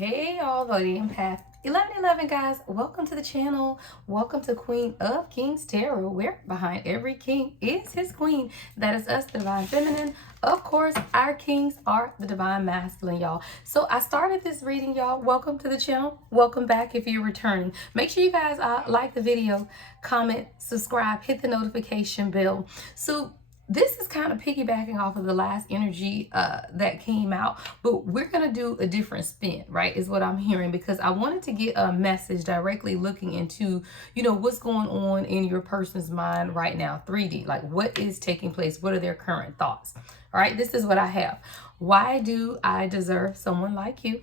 Hey all the empath 1111 guys, welcome to the channel. Welcome to Queen of Kings Tarot, where behind every king is his queen. That is us, the divine feminine. Of course, our kings are the divine masculine, y'all. So I started this reading, y'all. Welcome to the channel. Welcome back if you're returning. Make sure you guys like the video, comment, subscribe, hit the notification bell. So this is kind of piggybacking off of the last energy that came out, but we're going to do a different spin, right, is what I'm hearing, because I wanted to get a message directly looking into, what's going on in your person's mind right now, 3D, like what is taking place, what are their current thoughts. All right, this is what I have. Why do I deserve someone like you?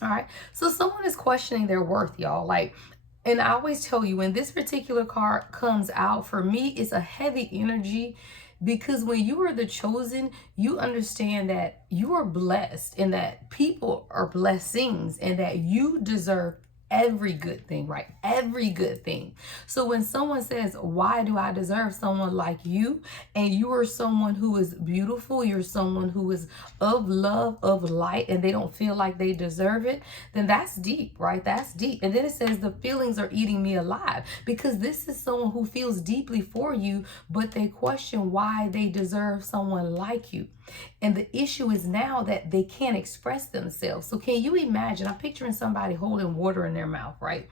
All right, so someone is questioning their worth, y'all, like, and I always tell you, when this particular card comes out, for me, it's a heavy energy. Because when you are the chosen, you understand that you are blessed and that people are blessings and that you deserve every good thing, right? Every good thing. So when someone says, why do I deserve someone like you? And you are someone who is beautiful, you're someone who is of love, of light, and they don't feel like they deserve it, then that's deep, right? That's deep. And then it says the feelings are eating me alive, because this is someone who feels deeply for you, but they question why they deserve someone like you. And the issue is now that they can't express themselves. So can you imagine? I'm picturing somebody holding water in their mouth, right?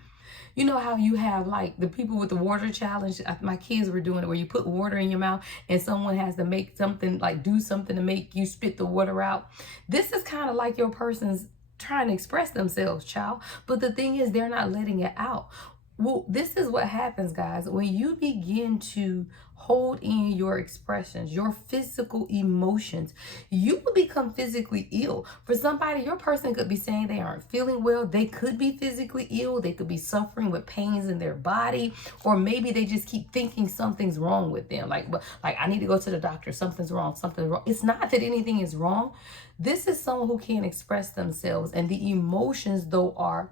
You know how you have like the people with the water challenge? My kids were doing it, where you put water in your mouth and someone has to make something, like do something to make you spit the water out. This is kind of like your person's trying to express themselves, child. But the thing is, they're not letting it out. Well, this is what happens, guys, when you begin to hold in your expressions, your physical emotions, you will become physically ill. For somebody, your person could be saying they aren't feeling well. They could be physically ill. They could be suffering with pains in their body, or maybe they just keep thinking something's wrong with them. Like I need to go to the doctor. Something's wrong. Something's wrong. It's not that anything is wrong. This is someone who can't express themselves, and the emotions, though, are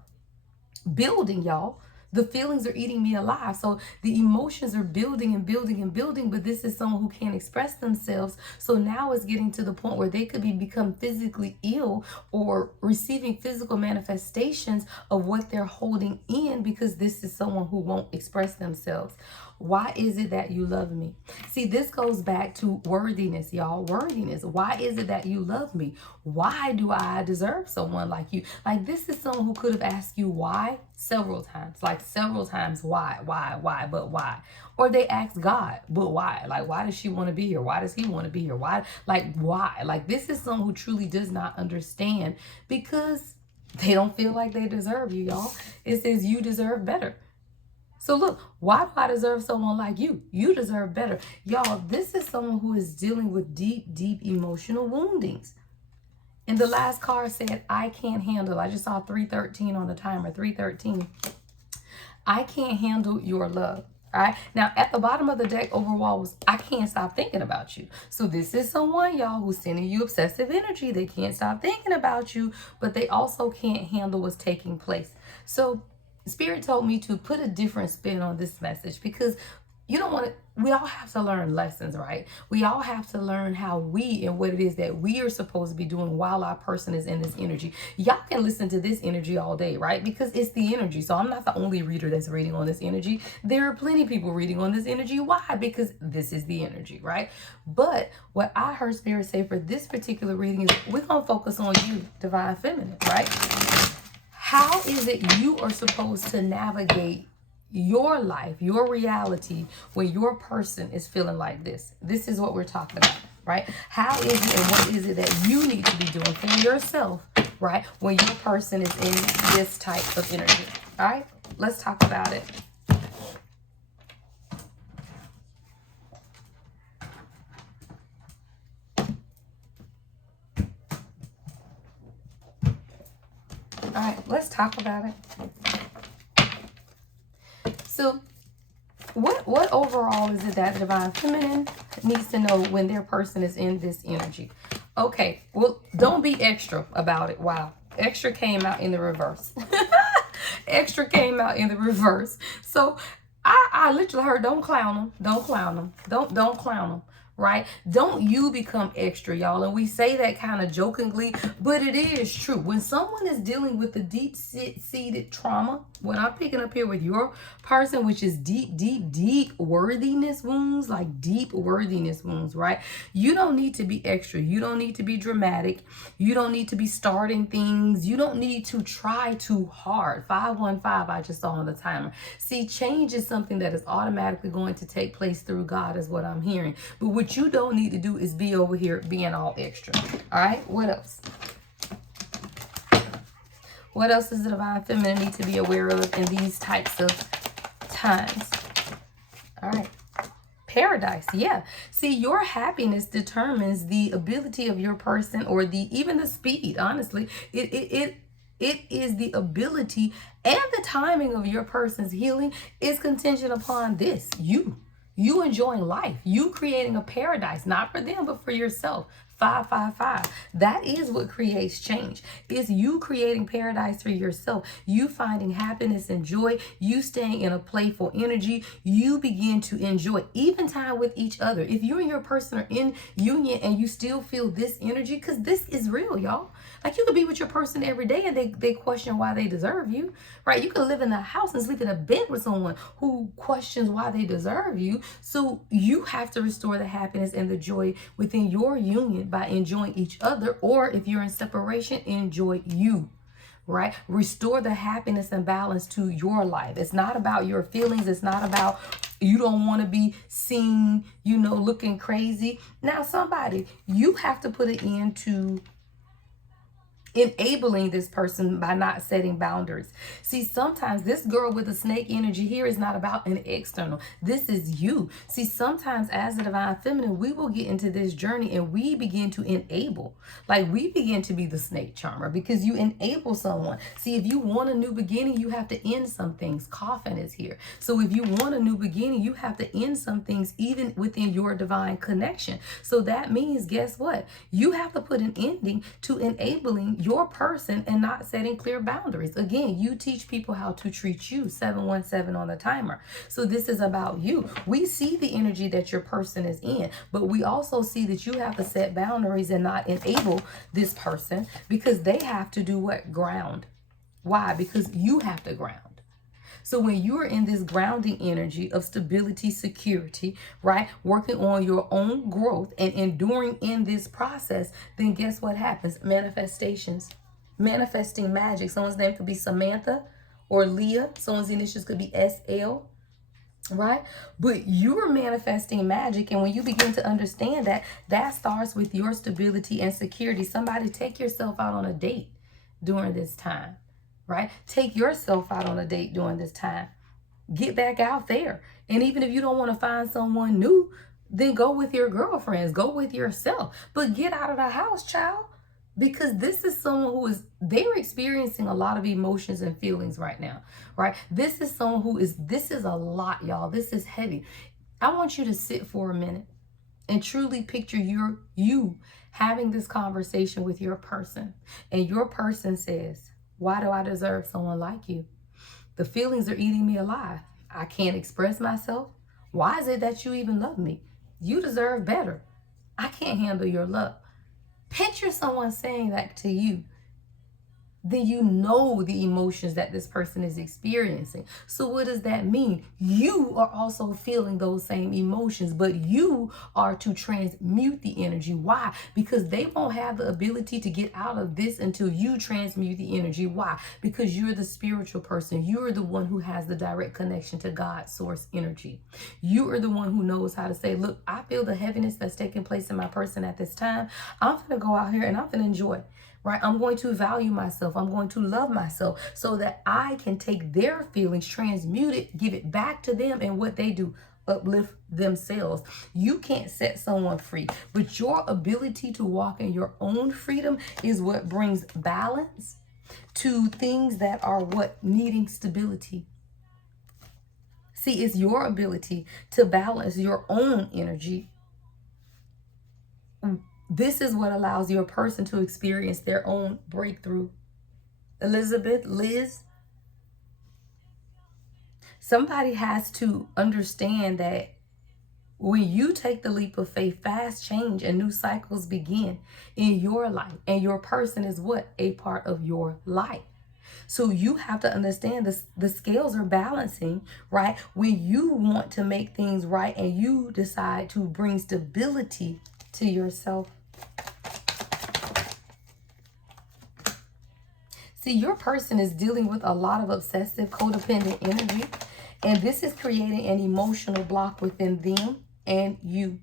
building, y'all. The feelings are eating me alive. So the emotions are building and building and building, but this is someone who can't express themselves. So now it's getting to the point where they could become physically ill or receiving physical manifestations of what they're holding in, because this is someone who won't express themselves. Why is it that you love me? See, this goes back to worthiness, y'all. Worthiness. Why is it that you love me? Why do I deserve someone like you? Like, this is someone who could have asked you why several times. Like, several times. Why, but why? Or they ask God, but why? Like, why does she want to be here? Why does he want to be here? Why? Like, why? Like, this is someone who truly does not understand, because they don't feel like they deserve you, y'all. It says you deserve better. So look, why do I deserve someone like you? You deserve better. Y'all, this is someone who is dealing with deep, deep emotional woundings. And the last card said, I can't handle. I just saw 313 on the timer, 313. I can't handle your love. All right. Now, at the bottom of the deck overall was, I can't stop thinking about you. So this is someone, y'all, who's sending you obsessive energy. They can't stop thinking about you, but they also can't handle what's taking place. So Spirit told me to put a different spin on this message, because you don't want to, we all have to learn lessons, right? We all have to learn how we and what it is that we are supposed to be doing while our person is in this energy. Y'all can listen to this energy all day, right? Because it's the energy. So I'm not the only reader that's reading on this energy. There are plenty of people reading on this energy. Why? Because this is the energy, right? But what I heard Spirit say for this particular reading is, we're going to focus on you, divine feminine, right? How is it you are supposed to navigate your life, your reality, when your person is feeling like this? This is what we're talking about, right? How is it and what is it that you need to be doing for yourself, right, when your person is in this type of energy? All right, let's talk about it. All right, let's talk about it. So what overall is it that divine feminine needs to know when their person is in this energy? Okay, well, don't be extra about it. Wow, extra came out in the reverse. Extra came out in the reverse. So I literally heard, don't clown them, don't clown them, don't clown them. right? Don't you become extra, y'all. And we say that kind of jokingly, but it is true. When someone is dealing with the deep-seated trauma, what I'm picking up here with your person, which is deep worthiness wounds, like deep worthiness wounds, right? You don't need to be extra. You don't need to be dramatic. You don't need to be starting things. You don't need to try too hard. 515, I just saw on the timer. See, change is something that is automatically going to take place through God, is what I'm hearing. But what you don't need to do is be over here being all extra. All right, what else? What else does the divine feminine need to be aware of in these types of times? All right. Paradise, yeah. See, your happiness determines the ability of your person, or even the speed. Honestly, it is the ability and the timing of your person's healing is contingent upon this. You enjoying life, you creating a paradise, not for them, but for yourself. 555. That is what creates change. Is you creating paradise for yourself. You finding happiness and joy. You staying in a playful energy. You begin to enjoy even time with each other. If you and your person are in union and you still feel this energy, because this is real, y'all. Like, you could be with your person every day and they question why they deserve you, right? You could live in a house and sleep in a bed with someone who questions why they deserve you. So you have to restore the happiness and the joy within your union by enjoying each other, or if you're in separation, enjoy you, right? Restore the happiness and balance to your life. It's not about your feelings. It's not about you don't want to be seen, looking crazy. Now, somebody, you have to put an end to enabling this person by not setting boundaries. See, sometimes this girl with the snake energy here is not about an external. This is you. See, sometimes as a divine feminine, we will get into this journey and we begin to enable. Like, we begin to be the snake charmer because you enable someone. See, if you want a new beginning, you have to end some things. Coffin is here. So if you want a new beginning, you have to end some things even within your divine connection. So that means, guess what? You have to put an ending to enabling your person and not setting clear boundaries. Again, you teach people how to treat you. 717 on the timer. So this is about you. We see the energy that your person is in, but we also see that you have to set boundaries and not enable this person, because they have to do what? Ground. Why? Because you have to ground. So when you're in this grounding energy of stability, security, right? Working on your own growth and enduring in this process, then guess what happens? Manifestations. Manifesting magic. Someone's name could be Samantha or Leah. Someone's initials could be SL, right? But you're manifesting magic. And when you begin to understand that, that starts with your stability and security. Somebody, take yourself out on a date during this time. Right? Take yourself out on a date during this time. Get back out there. And even if you don't want to find someone new, then go with your girlfriends. Go with yourself. But get out of the house, child. Because this is someone they're experiencing a lot of emotions and feelings right now. Right? This is someone this is a lot, y'all. This is heavy. I want you to sit for a minute and truly picture you having this conversation with your person. And your person says, why do I deserve someone like you? The feelings are eating me alive. I can't express myself. Why is it that you even love me? You deserve better. I can't handle your love. Picture someone saying that to you. Then you know the emotions that this person is experiencing. So what does that mean? You are also feeling those same emotions, but you are to transmute the energy. Why? Because they won't have the ability to get out of this until you transmute the energy. Why? Because you're the spiritual person. You're the one who has the direct connection to God's source energy. You are the one who knows how to say, look, I feel the heaviness that's taking place in my person at this time. I'm going to go out here and I'm going to enjoy. Right? I'm going to value myself. I'm going to love myself so that I can take their feelings, transmute it, give it back to them, and what they do, uplift themselves. You can't set someone free, but your ability to walk in your own freedom is what brings balance to things that are needing stability. See, it's your ability to balance your own energy. This is what allows your person to experience their own breakthrough. Elizabeth, Liz, somebody has to understand that When you take the leap of faith, fast change and new cycles begin in your life. And your person is what? A part of your life. So you have to understand this, the scales are balancing, right? When you want to make things right and you decide to bring stability to yourself. See, your person is dealing with a lot of obsessive, codependent energy, and this is creating an emotional block within them and you.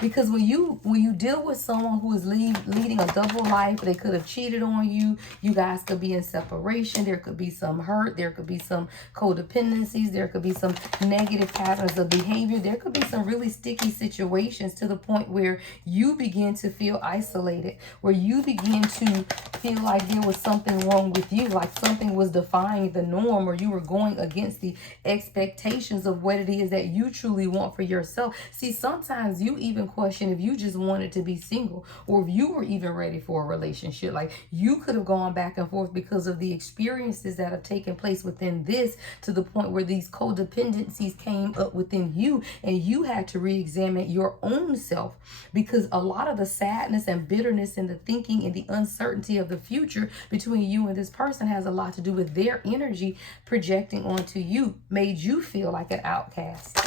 Because when you deal with someone who is leading a double life, they could have cheated on you. You guys could be in separation. There could be some hurt. There could be some codependencies. There could be some negative patterns of behavior. There could be some really sticky situations to the point where you begin to feel isolated, where you begin to feel like there was something wrong with you, like something was defying the norm, or you were going against the expectations of what it is that you truly want for yourself. See, sometimes you even question if you just wanted to be single, or if you were even ready for a relationship. Like, you could have gone back and forth because of the experiences that have taken place within this, to the point where these codependencies came up within you, and you had to re-examine your own self, because a lot of the sadness and bitterness and the thinking and the uncertainty of the future between you and this person has a lot to do with their energy projecting onto you, made you feel like an outcast.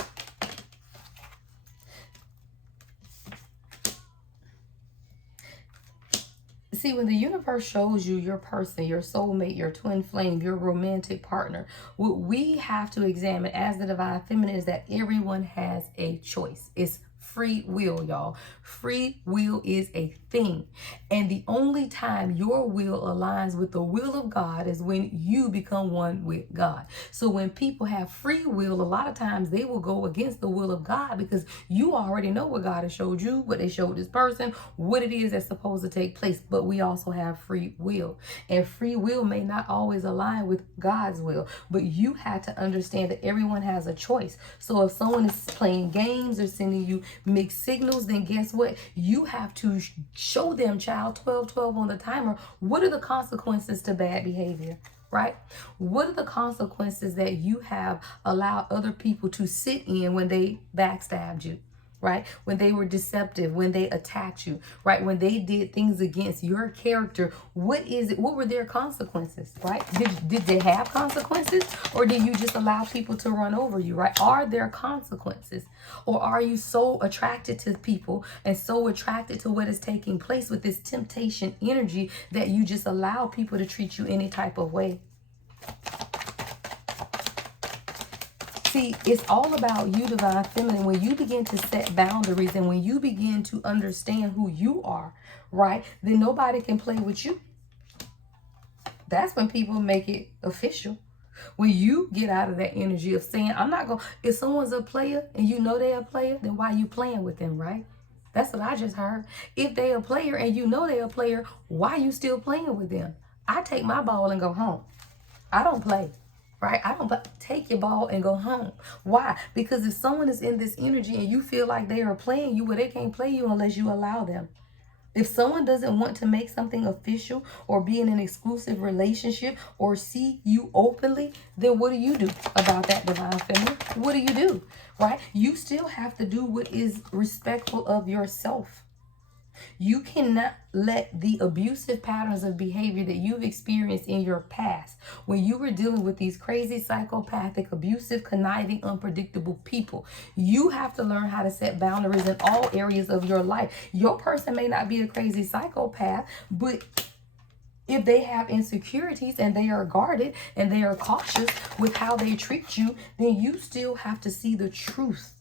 See, when the universe shows you your person, your soulmate, your twin flame, your romantic partner, what we have to examine as the divine feminine is that everyone has a choice. It's free will, y'all. Free will is a thing. And the only time your will aligns with the will of God is when you become one with God. So when people have free will, a lot of times they will go against the will of God, because you already know what God has showed you, what they showed this person, what it is that's supposed to take place. But we also have free will. And free will may not always align with God's will. But you have to understand that everyone has a choice. So if someone is playing games or sending you mixed signals, then guess what? You have to show them, child, 12-12 on the timer. What are the consequences to bad behavior? Right? What are the consequences that you have allowed other people to sit in when they backstabbed you? Right? When they were deceptive, when they attacked you, right? When they did things against your character, what is it? What were their consequences, right? Did they have consequences, or did you just allow people to run over you, right? Are there consequences? Or are you so attracted to people and so attracted to what is taking place with this temptation energy that you just allow people to treat you any type of way? See, it's all about you, divine feminine. When you begin to set boundaries and when you begin to understand who you are, right, then nobody can play with you. That's when people make it official. When you get out of that energy of saying, I'm not going to, if someone's a player and you know they're a player, then why are you playing with them, right? That's what I just heard. If they're a player and you know they're a player, why are you still playing with them? I take my ball and go home. I don't play. Right? I don't take your ball and go home. Why? Because if someone is in this energy and you feel like they are playing you, well, they can't play you unless you allow them. If someone doesn't want to make something official or be in an exclusive relationship or see you openly, then what do you do about that, divine feminine? What do you do? Right? You still have to do what is respectful of yourself. You cannot let the abusive patterns of behavior that you've experienced in your past, when you were dealing with these crazy, psychopathic, abusive, conniving, unpredictable people, you have to learn how to set boundaries in all areas of your life. Your person may not be a crazy psychopath, but if they have insecurities and they are guarded and they are cautious with how they treat you, then you still have to see the truth.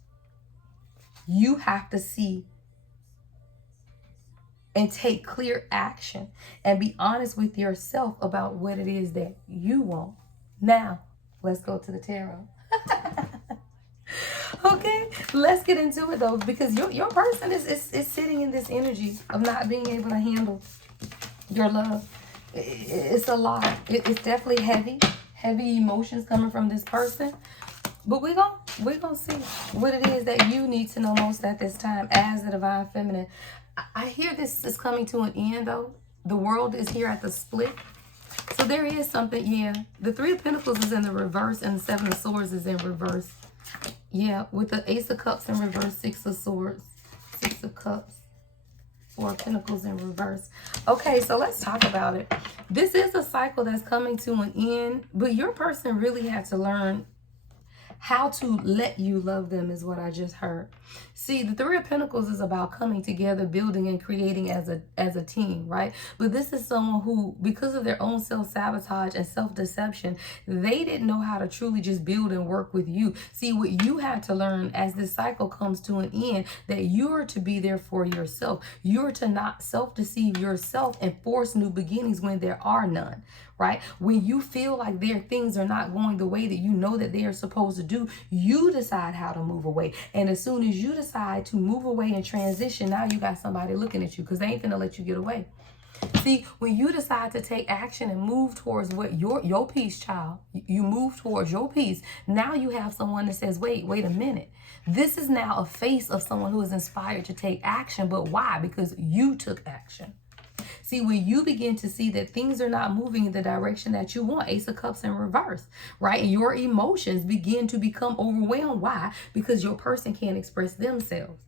You have to see and take clear action and be honest with yourself about what it is that you want. Now, let's go to the tarot. Okay, let's get into it though, because your person is sitting in this energy of not being able to handle your love. It's a lot. It's definitely heavy emotions coming from this person. But we're gonna see what it is that you need to know most at this time as the divine feminine. I hear this is coming to an end though. The world is here at the split. So there is something, yeah. The Three of Pentacles is in the reverse and the Seven of Swords is in reverse. Yeah, with the Ace of Cups in reverse, Six of Swords, Six of Cups, Four of Pentacles in reverse. Okay, so let's talk about it. This is a cycle that's coming to an end, but your person really had to learn how to let you love them is what I just heard. See, the Three of Pentacles is about coming together, building and creating as a team, right? But this is someone who, because of their own self-sabotage and self-deception, they didn't know how to truly just build and work with you. See, what you had to learn as this cycle comes to an end, that you are to be there for yourself. You are to not self-deceive yourself and force new beginnings when there are none. Right? When you feel like things are not going the way that you know that they are supposed to do, you decide how to move away. And as soon as you decide to move away and transition, now you got somebody looking at you because they ain't gonna let you get away. See, when you decide to take action and move towards what your peace, child, you move towards your peace. Now you have someone that says, wait a minute. This is now a face of someone who is inspired to take action. But why? Because you took action. See, when you begin to see that things are not moving in the direction that you want, Ace of Cups in reverse, right? Your emotions begin to become overwhelmed. Why? Because your person can't express themselves.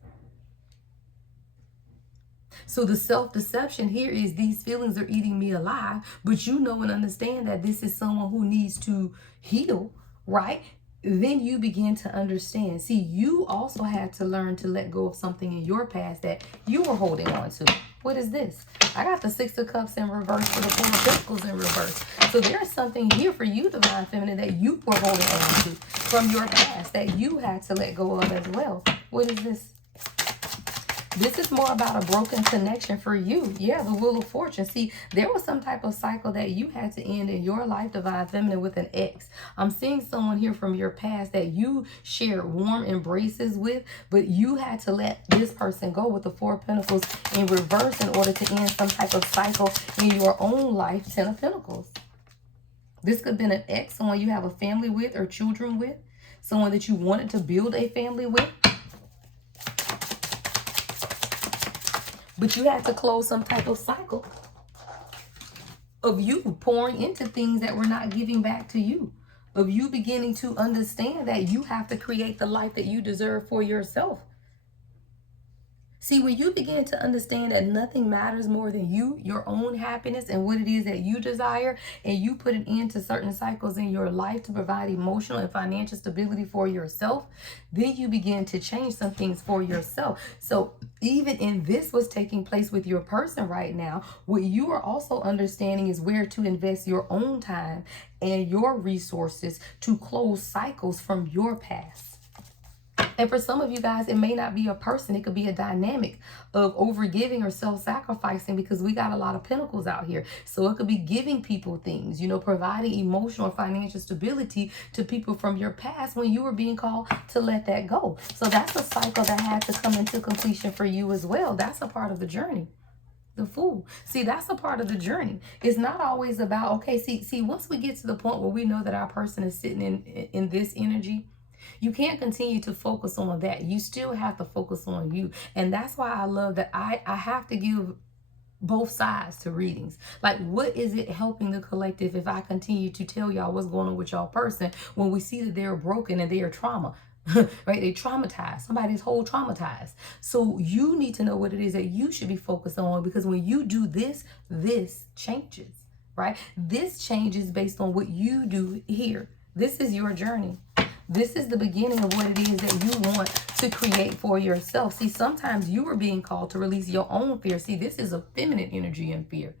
So the self-deception here is these feelings are eating me alive, but you know and understand that this is someone who needs to heal, right? Then you begin to understand. See, you also had to learn to let go of something in your past that you were holding on to. What is this? I got the Six of Cups in reverse for the Four of Pentacles in reverse. So there's something here for you, Divine Feminine, that you were holding on to from your past that you had to let go of as well. What is this? This is more about a broken connection for you. Yeah, the Wheel of Fortune. See, there was some type of cycle that you had to end in your life, Divine Feminine, with an ex. I'm seeing someone here from your past that you shared warm embraces with, but you had to let this person go with the Four of Pentacles in reverse in order to end some type of cycle in your own life, Ten of Pentacles. This could have been an ex, someone you have a family with or children with, someone that you wanted to build a family with. But you had to close some type of cycle of you pouring into things that were not giving back to you. Of you beginning to understand that you have to create the life that you deserve for yourself. See, when you begin to understand that nothing matters more than you, your own happiness and what it is that you desire, and you put an end to certain cycles in your life to provide emotional and financial stability for yourself, then you begin to change some things for yourself. So even in this what's taking place with your person right now, what you are also understanding is where to invest your own time and your resources to close cycles from your past. And for some of you guys, it may not be a person. It could be a dynamic of overgiving or self-sacrificing, because we got a lot of pentacles out here. So it could be giving people things, providing emotional or financial stability to people from your past when you were being called to let that go. So that's a cycle that had to come into completion for you as well. That's a part of the journey. The Fool. See, that's a part of the journey. It's not always about, okay, see, once we get to the point where we know that our person is sitting in this energy, you can't continue to focus on that. You still have to focus on you. And that's why I love that I have to give both sides to readings. Like, what is it helping the collective if I continue to tell y'all what's going on with y'all person when we see that they're broken and they are trauma? Right? They traumatized. Somebody's whole traumatized. So you need to know what it is that you should be focused on, because when you do this, this changes, right? This changes based on what you do here. This is your journey. This is the beginning of what it is that you want to create for yourself. See, sometimes you are being called to release your own fear. See, this is a feminine energy and fear.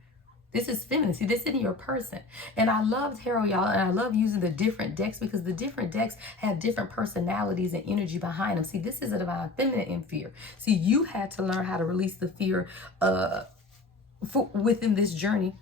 This is feminine. See, this is in your person. And I love tarot, y'all, and I love using the different decks because the different decks have different personalities and energy behind them. See, this is a divine feminine in fear. See, you had to learn how to release the fear within this journey,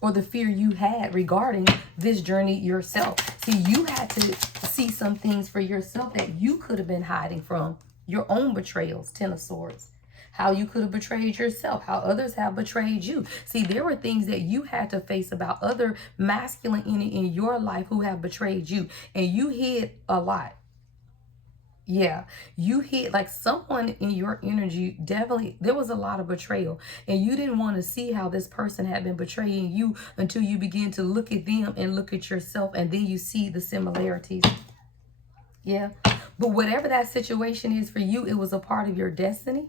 or the fear you had regarding this journey yourself. See, you had to see some things for yourself that you could have been hiding from. Your own betrayals, Ten of Swords. How you could have betrayed yourself, how others have betrayed you. See, there were things that you had to face about other masculine in your life who have betrayed you. And you hid a lot. Yeah, you hit like someone in your energy. Definitely, there was a lot of betrayal, and you didn't want to see how this person had been betraying you until you begin to look at them and look at yourself, and then you see the similarities. Yeah. But whatever that situation is for you, it was a part of your destiny.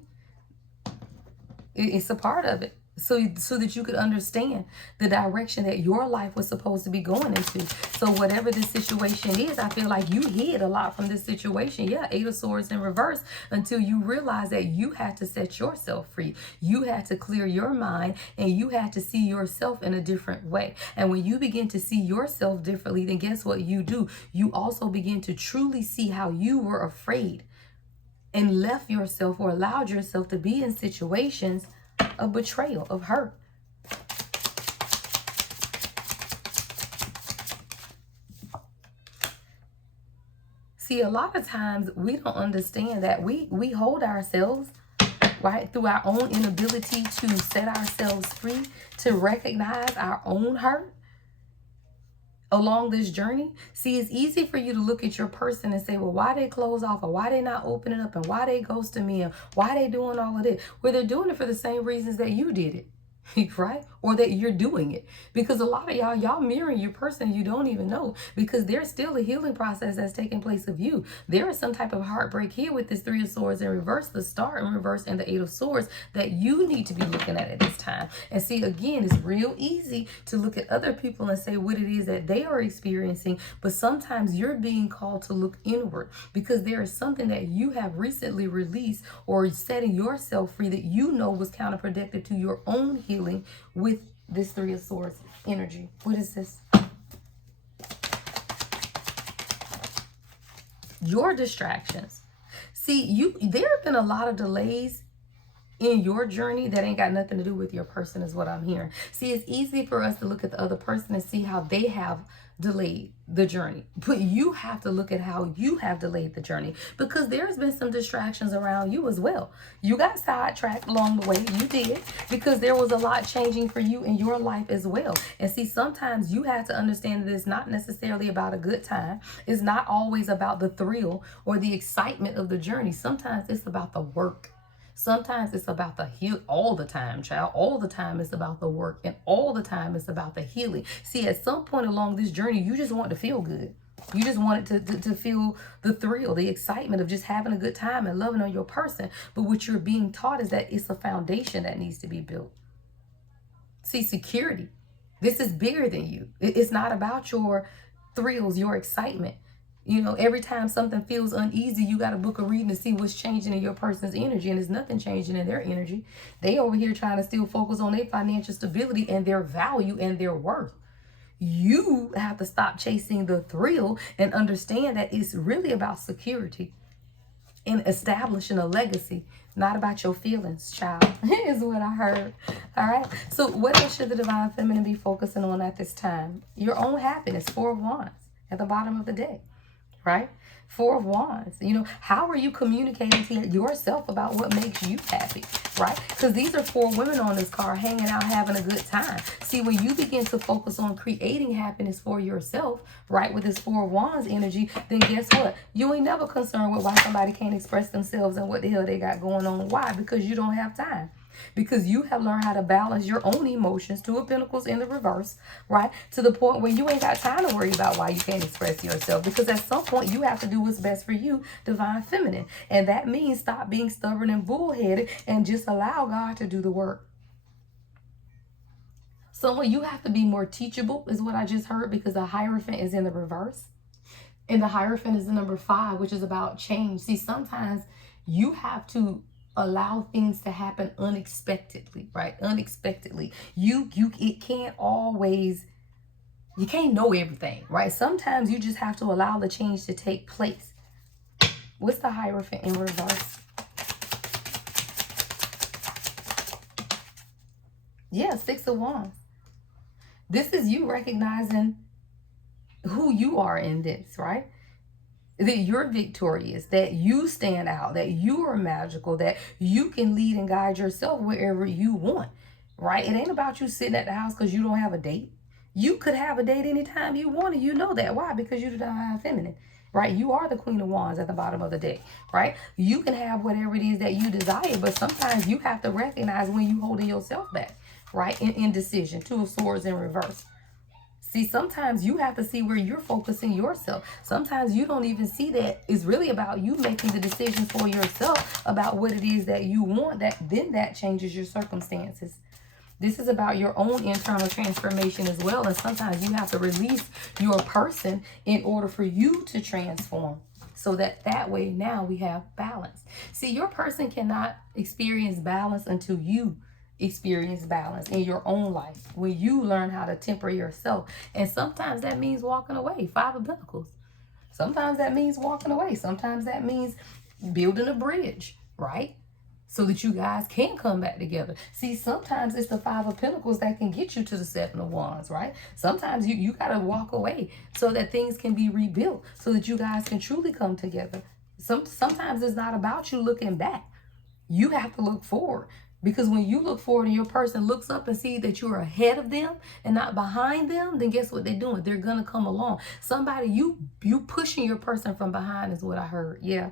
It's a part of it. So that you could understand the direction that your life was supposed to be going into. So whatever this situation is, I feel like you hid a lot from this situation. Yeah, Eight of Swords in reverse, until you realize that you had to set yourself free. You had to clear your mind, and you had to see yourself in a different way. And when you begin to see yourself differently, then guess what you do? You also begin to truly see how you were afraid and left yourself or allowed yourself to be in situations of betrayal, of hurt. See, a lot of times we don't understand that we hold ourselves, right, through our own inability to set ourselves free, to recognize our own hurt along this journey. See, it's easy for you to look at your person and say, well, why they close off, or why they not opening up, and why they ghosting me, and why they doing all of this. Well, they're doing it for the same reasons that you did it. Right? Or that you're doing it. Because a lot of y'all mirroring your person you don't even know, because there's still a healing process that's taking place of you. There is some type of heartbreak here with this Three of Swords in reverse, the Star in reverse, and the Eight of Swords that you need to be looking at this time. And see, again, it's real easy to look at other people and say what it is that they are experiencing, but sometimes you're being called to look inward, because there is something that you have recently released or setting yourself free that you know was counterproductive to your own healing with this Three of Swords energy. What is this? Your distractions. See, there have been a lot of delays in your journey that ain't got nothing to do with your person, is what I'm hearing. See, it's easy for us to look at the other person and see how they have delayed the journey, but you have to look at how you have delayed the journey, because there's been some distractions around you as well. You got sidetracked along the way. You did, because there was a lot changing for you in your life as well. And see, sometimes you have to understand that it's not necessarily about a good time. It's not always about the thrill or the excitement of the journey. Sometimes it's about the work. Sometimes it's about the heal. All the time, child. All the time it's about the work, and all the time it's about the healing. See, at some point along this journey, you just want to feel good. You just want it to feel the thrill, the excitement of just having a good time and loving on your person. But what you're being taught is that it's a foundation that needs to be built. See, security. This is bigger than you. It's not about your thrills, your excitement. You know, every time something feels uneasy, you got to book a reading to see what's changing in your person's energy. And there's nothing changing in their energy. They over here trying to still focus on their financial stability and their value and their worth. You have to stop chasing the thrill and understand that it's really about security and establishing a legacy, not about your feelings, child, is what I heard. All right. So what else should the Divine Feminine be focusing on at this time? Your own happiness. Four of Wands at the bottom of the deck. Right? Four of Wands. You know, how are you communicating to yourself about what makes you happy? Right? Because these are four women on this card hanging out, having a good time. See, when you begin to focus on creating happiness for yourself, right, with this Four of Wands energy, then guess what? You ain't never concerned with why somebody can't express themselves and what the hell they got going on. Why? Because you don't have time. Because you have learned how to balance your own emotions, Two of Pentacles in the reverse, right? To the point where you ain't got time to worry about why you can't express yourself. Because at some point, you have to do what's best for you, Divine Feminine. And that means stop being stubborn and bullheaded and just allow God to do the work. Someone, you have to be more teachable, is what I just heard, because the Hierophant is in the reverse. And the Hierophant is the number 5, which is about change. See, sometimes you have to allow things to happen unexpectedly, right? Unexpectedly. It can't always, you can't know everything, right? Sometimes you just have to allow the change to take place. What's the Hierophant in reverse? Yeah, Six of Wands. This is you recognizing who you are in this, right? That you're victorious, that you stand out, that you are magical, that you can lead and guide yourself wherever you want, right? It ain't about you sitting at the house because you don't have a date. You could have a date anytime you want, and you know that. Why? Because you're the Divine Feminine, right? You are the Queen of Wands at the bottom of the deck, right? You can have whatever it is that you desire, but sometimes you have to recognize when you holding yourself back, right? In indecision. Two of Swords in reverse. See, sometimes you have to see where you're focusing yourself. Sometimes you don't even see that it's really about you making the decisions for yourself about what it is that you want, that changes your circumstances. This is about your own internal transformation as well. And sometimes you have to release your person in order for you to transform. So that way now we have balance. See, your person cannot experience balance until you experience balance in your own life, when you learn how to temper yourself. And sometimes that means walking away. 5 of Pentacles. Sometimes that means walking away. Sometimes that means building a bridge, right? So that you guys can come back together. See, sometimes it's the 5 of Pentacles that can get you to the 7 of Wands, right? Sometimes you got to walk away so that things can be rebuilt, so that you guys can truly come together. Sometimes it's not about you looking back. You have to look forward. Because when you look forward and your person looks up and see that you're ahead of them and not behind them, then guess what they're doing? They're going to come along. Somebody, you pushing your person from behind is what I heard. Yeah.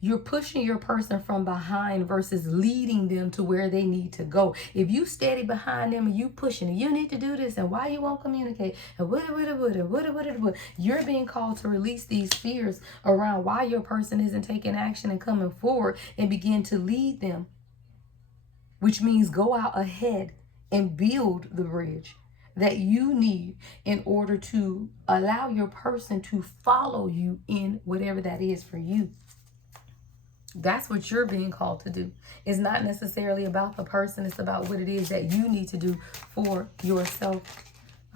You're pushing your person from behind versus leading them to where they need to go. If you steady behind them and you pushing, and you need to do this, and why you won't communicate, and you're being called to release these fears around why your person isn't taking action and coming forward and begin to lead them. Which means go out ahead and build the bridge that you need in order to allow your person to follow you in whatever that is for you. That's what you're being called to do. It's not necessarily about the person. It's about what it is that you need to do for yourself.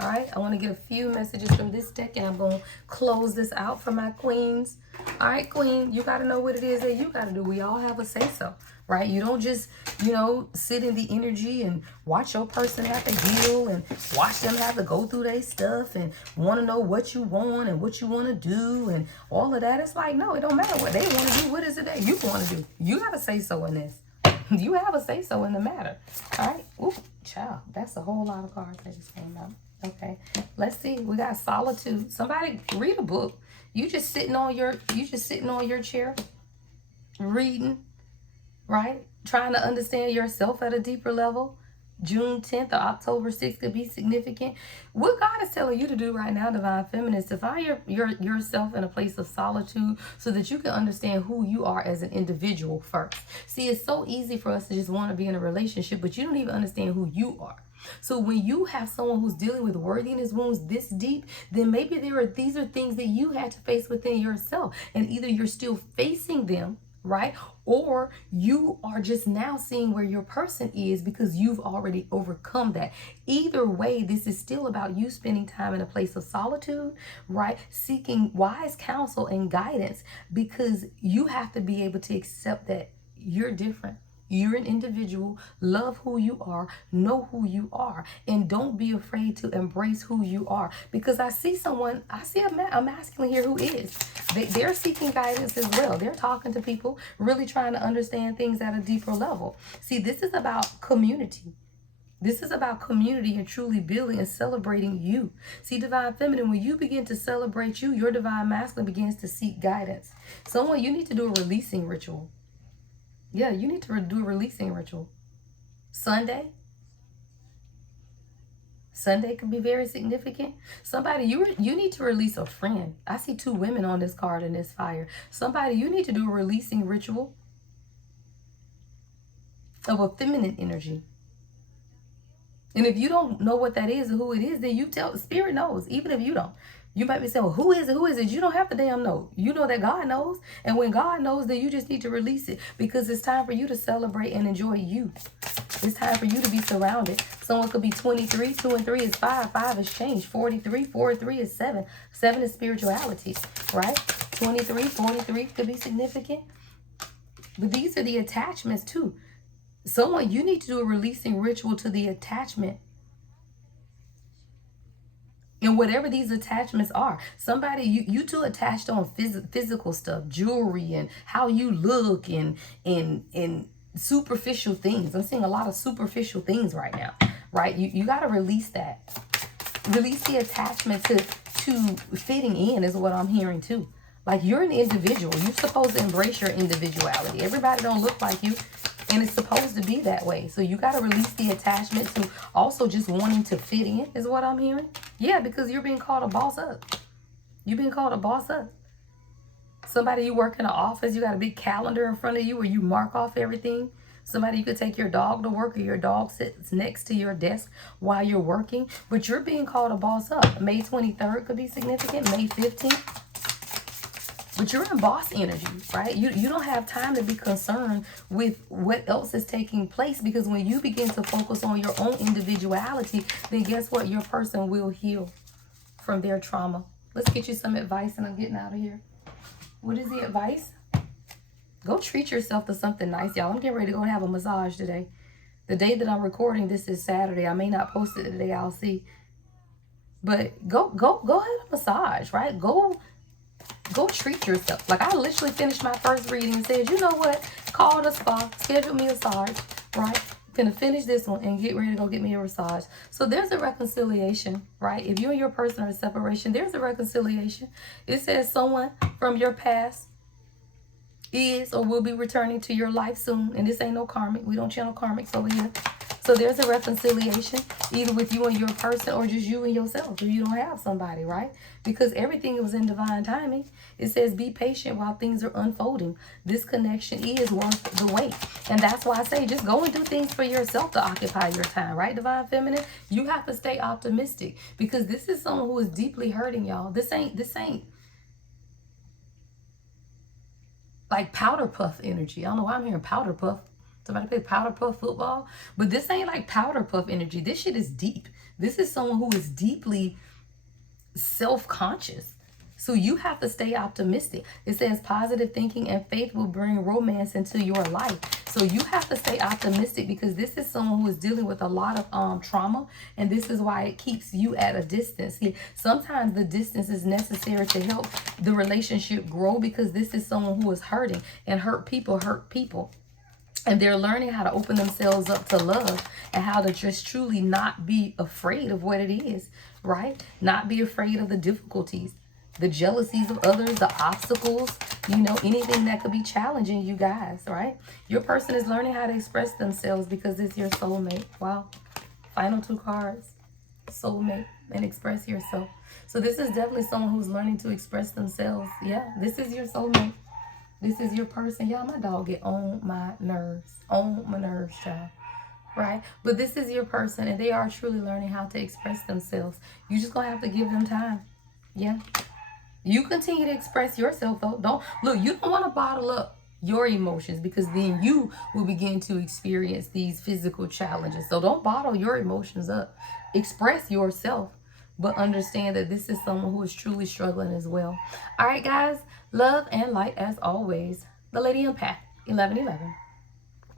All right, I want to get a few messages from this deck, and I'm going to close this out for my queens. All right, queen, you got to know what it is that you got to do. We all have a say-so, right? You don't just, sit in the energy and watch your person have to heal and watch them have to go through their stuff and want to know what you want and what you want to do and all of that. It's like, no, it don't matter what they want to do. What is it that you want to do? You got a say-so in this. You have a say-so in the matter. All right. Ooh, child, that's a whole lot of cards that just came out. Okay, let's see. We got solitude. Somebody read a book. You just sitting on your chair, reading, right? Trying to understand yourself at a deeper level. June 10th or October 6th could be significant. What God is telling you to do right now, Divine Feminine, is to find yourself in a place of solitude so that you can understand who you are as an individual first. See, it's so easy for us to just want to be in a relationship, but you don't even understand who you are. So when you have someone who's dealing with worthiness wounds this deep, then maybe these are things that you had to face within yourself. And either you're still facing them, right? Or you are just now seeing where your person is because you've already overcome that. Either way, this is still about you spending time in a place of solitude, right? Seeking wise counsel and guidance, because you have to be able to accept that you're different. You're an individual. Love who you are. Know who you are. And don't be afraid to embrace who you are. Because I see a masculine here who is. They're seeking guidance as well. They're talking to people, really trying to understand things at a deeper level. See, this is about community. This is about community and truly building and celebrating you. See, Divine Feminine, when you begin to celebrate you, your Divine Masculine begins to seek guidance. Someone, you need to do a releasing ritual. Yeah, you need to do a releasing ritual. Sunday could be very significant. Somebody, you need to release a friend. I see 2 women on this card in this fire. Somebody, you need to do a releasing ritual of a feminine energy. And if you don't know what that is or who it is, then you tell, Spirit knows, even if you don't. You might be saying, well, who is it? Who is it? You don't have to damn know. You know that God knows. And when God knows, then you just need to release it, because it's time for you to celebrate and enjoy you. It's time for you to be surrounded. Someone could be 23. 2 and 3 is 5. 5 is change. 43. 4 and 3 is 7. 7 is spirituality, right? 23, 43 could be significant. But these are the attachments too. Someone, you need to do a releasing ritual to the attachment. And whatever these attachments are, somebody, you too attached on physical stuff, jewelry and how you look and superficial things. I'm seeing a lot of superficial things right now, right? You got to release that. Release the attachment to fitting in is what I'm hearing too. Like, you're an individual. You're supposed to embrace your individuality. Everybody don't look like you. And it's supposed to be that way. So you got to release the attachment to also just wanting to fit in is what I'm hearing. Yeah, because you're being called a boss up. You're being called a boss up. Somebody, you work in an office, you got a big calendar in front of you where you mark off everything. Somebody, you could take your dog to work, or your dog sits next to your desk while you're working, but you're being called a boss up. May 23rd could be significant, May 15th. But you're in boss energy, right? You don't have time to be concerned with what else is taking place, because when you begin to focus on your own individuality, then guess what? Your person will heal from their trauma. Let's get you some advice and I'm getting out of here. What is the advice? Go treat yourself to something nice, y'all. I'm getting ready to go have a massage today. The day that I'm recording this is Saturday. I may not post it today. I'll see. But go have a massage, right? Go treat yourself. Like, I literally finished my first reading and said, you know what? Call the spa, schedule me a massage, right? Gonna finish this one and get ready to go get me a massage. So there's a reconciliation, right? If you and your person are in separation, there's a reconciliation. It says someone from your past is or will be returning to your life soon. And this ain't no karmic. We don't channel karmics over here. So there's a reconciliation, either with you and your person or just you and yourself, if you don't have somebody, right? Because everything was in divine timing. It says be patient while things are unfolding. This connection is worth the wait. And that's why I say just go and do things for yourself to occupy your time, right, Divine Feminine? You have to stay optimistic, because this is someone who is deeply hurting, y'all. This ain't like powder puff energy. I don't know why I'm hearing powder puff. Somebody play powder puff football. But this ain't like powder puff energy. This shit is deep. This is someone who is deeply self-conscious. So you have to stay optimistic. It says positive thinking and faith will bring romance into your life. So you have to stay optimistic, because this is someone who is dealing with a lot of trauma. And this is why it keeps you at a distance. Sometimes the distance is necessary to help the relationship grow, because this is someone who is hurting, and hurt people hurt people. And they're learning how to open themselves up to love, and how to just truly not be afraid of what it is, right? Not be afraid of the difficulties, the jealousies of others, the obstacles, anything that could be challenging you guys, right? Your person is learning how to express themselves, because it's your soulmate. Wow. Final two cards. Soulmate and express yourself. So this is definitely someone who's learning to express themselves. Yeah, this is your soulmate. This is your person. Y'all, my dog get on my nerves. On my nerves, child. Right? But this is your person, and they are truly learning how to express themselves. You just gonna have to give them time. Yeah. You continue to express yourself, though. You don't want to bottle up your emotions, because then you will begin to experience these physical challenges. So don't bottle your emotions up. Express yourself, but understand that this is someone who is truly struggling as well. All right, guys. Love and light as always. The Lady Empath, 1111.